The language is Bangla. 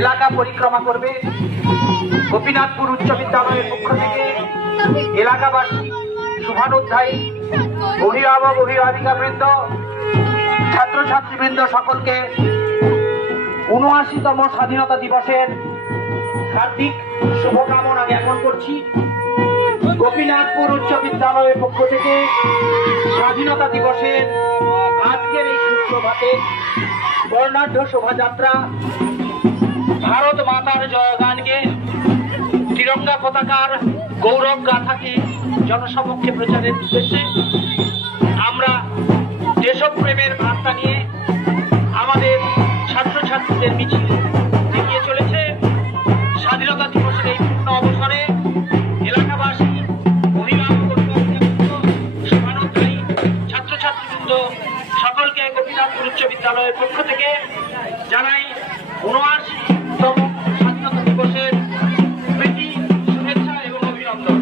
এলাকা পরিক্রমা করবে। গোপীনাথপুর উচ্চ বিদ্যালয়ের পক্ষ থেকে এলাকাবাসী, শুভানুধ্যায়ী, অভিভাবক অভিভাবিকা বৃন্দ, ছাত্রছাত্রীবৃন্দ সকলকে ৭৯তম স্বাধীনতা দিবসের হার্দিক শুভকামনা জ্ঞাপন করছি। গোপীনাথপুর উচ্চ বিদ্যালয়ের পক্ষ থেকে স্বাধীনতা দিবসের আজকের এই সুপ্রভাতে বর্ণাঢ্য শোভাযাত্রা ভারত মাতার জয়গানকে, তিরঙ্গা পতাকার গৌরব গাথাকে জনসমক্ষে প্রচারের উদ্দেশ্যে আমরা দেশপ্রেমের বার্তা নিয়ে আমাদের ছাত্রছাত্রীদের মিছিল এগিয়ে চলেছে। স্বাধীনতা দিবসের এই পূর্ণ অবসরে এলাকাবাসী, অভিভাবক, শুভানুধ্যায়ী, ছাত্রছাত্রীবৃন্দ সকলকে গোপীনাথপুর উচ্চ বিদ্যালয়ের পক্ষ থেকে জানাই ৭৯তম স্বাধীনতা দিবসের প্রীতি, শুভেচ্ছা এবং অভিনন্দন।